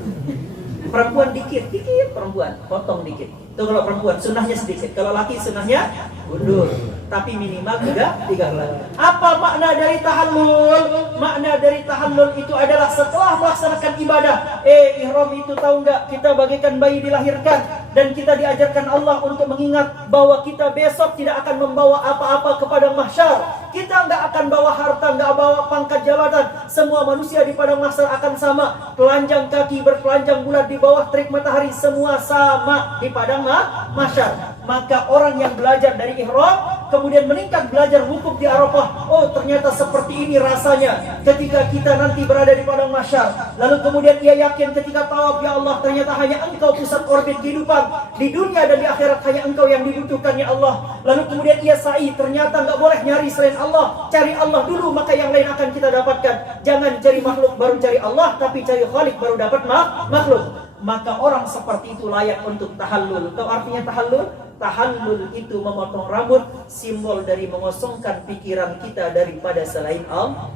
Perempuan dikit perempuan, potong dikit. Itu kalau perempuan, sunnahnya sedikit. Kalau laki sunnahnya gundul, tapi minimal 3 bulan. Apa makna dari tahallul? Makna dari tahallul itu adalah setelah melaksanakan ibadah. Ihram itu tahu nggak? Kita bagaikan bayi dilahirkan dan kita diajarkan Allah untuk mengingat bahwa kita besok tidak akan membawa apa-apa kepada mahsyar. Kita nggak akan bawa harta, nggak bawa pangkat jabatan. Semua manusia di padang mahsyar akan sama. Telanjang kaki bertelanjang bulat di bawah terik matahari, semua sama di padang mahsyar. Maka orang yang belajar dari ihram kemudian meningkat belajar wukuf di Arafah, oh ternyata seperti ini rasanya ketika kita nanti berada di padang mahsyar. Lalu kemudian ia yakin ketika tawaf, ya Allah ternyata hanya Engkau pusat orbit kehidupan di dunia dan di akhirat, hanya Engkau yang dibutuhkan ya Allah. Lalu kemudian ia sa'i, ternyata nggak boleh nyari selain Allah, cari Allah dulu maka yang lain akan kita dapatkan. Jangan cari makhluk baru cari Allah, tapi cari Khalik baru dapat makhluk. Maka orang seperti itu layak untuk tahallul. Tahu artinya tahallul? Tahallul itu memotong rambut, simbol dari mengosongkan pikiran kita daripada selain Allah.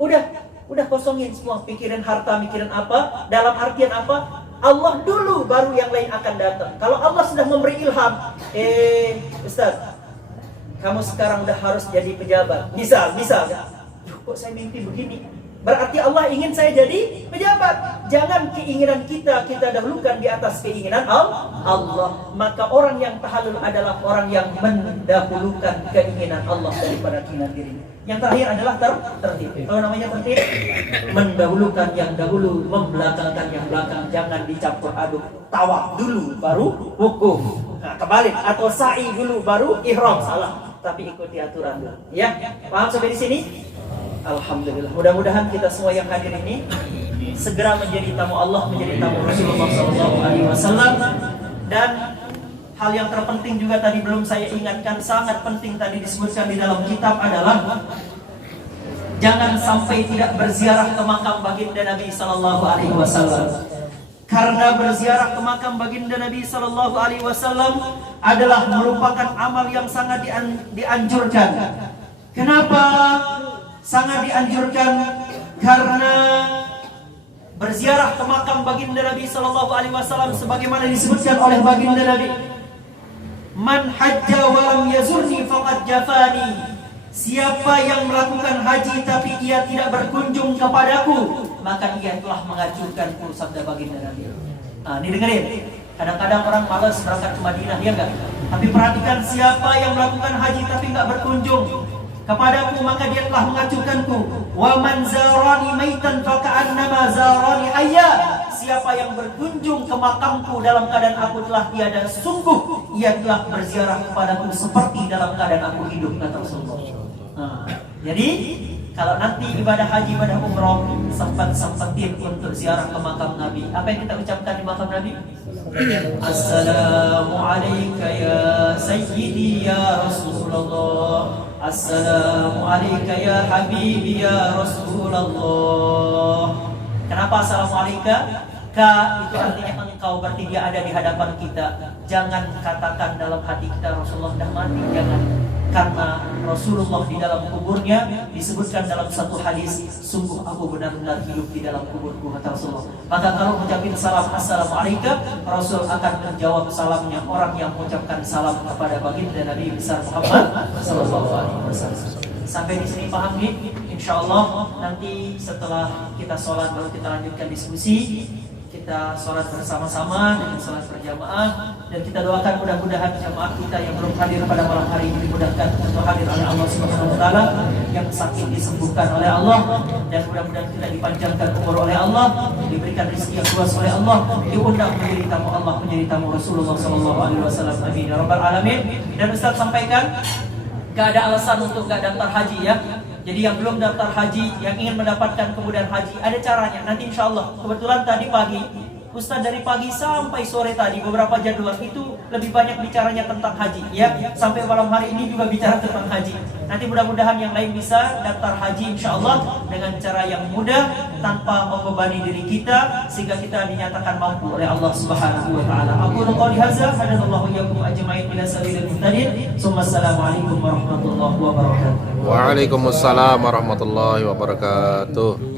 Udah kosongin semua pikiran harta, pikiran apa, dalam artian apa? Allah dulu baru yang lain akan datang. Kalau Allah sudah memberi ilham, Ustaz, kamu sekarang udah harus jadi pejabat. Bisa. Kok saya mimpi begini? Berarti Allah ingin saya jadi pejabat. Jangan keinginan kita dahulukan di atas keinginan Allah. Maka orang yang tahallul adalah orang yang mendahulukan keinginan Allah daripada keinginan dirinya. Yang terakhir adalah tertib. Kalau namanya tertib, mendahulukan yang dahulu, membelakangkan yang belakang. Jangan dicampur aduk. Tawaf dulu baru wukuf. Nah, kebalik, atau sa'i dulu baru ihram. Salah. Tapi ikuti aturan dulu. Ya, paham sampai di sini? Alhamdulillah. Mudah-mudahan kita semua yang hadir ini segera menjadi tamu Allah, menjadi tamu Rasulullah SAW. Dan hal yang terpenting juga tadi belum saya ingatkan, sangat penting tadi disebutkan di dalam kitab adalah jangan sampai tidak berziarah ke makam baginda Nabi SAW. Karena berziarah ke makam baginda Nabi SAW adalah merupakan amal yang sangat dianjurkan. Kenapa? Sangat dianjurkan karena berziarah ke makam baginda Nabi SAW sebagaimana disebutkan oleh baginda Nabi, man hajja wa lam yazurni faqad jafani. Siapa yang melakukan haji tapi ia tidak berkunjung kepadaku, maka ia telah menghancurkanku, sabda baginda Nabi. Nah, ini dengerin. Kadang-kadang orang malas berangkat ke Madinah, ya enggak? Tapi perhatikan, siapa yang melakukan haji tapi enggak berkunjung kepadaku, maka dia telah menghancurkanku. Wa man zarani maitan faka'annama zarani hayya. Siapa yang berkunjung ke makamku dalam keadaan aku telah tiada, sungguh ia telah berziarah kepadaku seperti dalam keadaan aku hidup, kata Rasulullah. Nah, jadi kalau nanti ibadah haji, ibadah umroh, sempat-sempatin untuk ziarah ke makam Nabi. Apa yang kita ucapkan di makam Nabi? Assalamualaikum ya Sayyidi ya Rasulullah. Assalamualaikum ya Habibi ya Rasulullah. Kenapa Assalamualaikum? Ka itu artinya engkau, berarti dia ada di hadapan kita. Jangan katakan dalam hati kita Rasulullah dah mati, jangan. karena Rasulullah di dalam kuburnya disebutkan dalam satu hadis, sungguh aku benar-benar hidup di dalam kuburku, kata Rasulullah. Maka kalau mengucapkan salam assalamualaikum, Rasul akan menjawab salamnya orang yang mengucapkan salam kepada baginda Nabi besar Muhammad sallallahu alaihi wasallam. Sampai di sini paham nih? Insyaallah nanti setelah kita sholat baru kita lanjutkan diskusi. Kita sholat bersama-sama dengan sholat berjamaah, dan kita doakan mudah-mudahan jamaah kita yang belum hadir pada malam hari ini dimudahkan untuk hadir oleh Allah Subhanahu wa taala, yang sakit disembuhkan oleh Allah, dan mudah-mudahan kita dipanjangkan umur oleh Allah, diberikan rezeki yang luas oleh Allah, diundang menjadi tamu Allah, menjadi tamu Rasulullah sallallahu alaihi wasallam. Amin ya rabbal alamin. Dan Ustaz sampaikan, gak ada alasan untuk gak daftar haji ya. Jadi yang belum daftar haji, yang ingin mendapatkan kemudahan haji, ada caranya. Nanti insya Allah, kebetulan tadi pagi, Ustaz dari pagi sampai sore tadi, beberapa jadwal itu lebih banyak bicaranya tentang haji ya. Sampai malam hari ini juga bicara tentang haji. Nanti mudah-mudahan yang lain bisa daftar haji insya Allah dengan cara yang mudah, tanpa membebani diri kita, sehingga kita dinyatakan mampu oleh Allah Subhanahu wa taala. Aku qouli hadza, hadanallahu iyyakum ajma'in ila sabilil muhtadin. Assalamualaikum warahmatullahi wabarakatuh. Waalaikumsalam warahmatullahi wabarakatuh.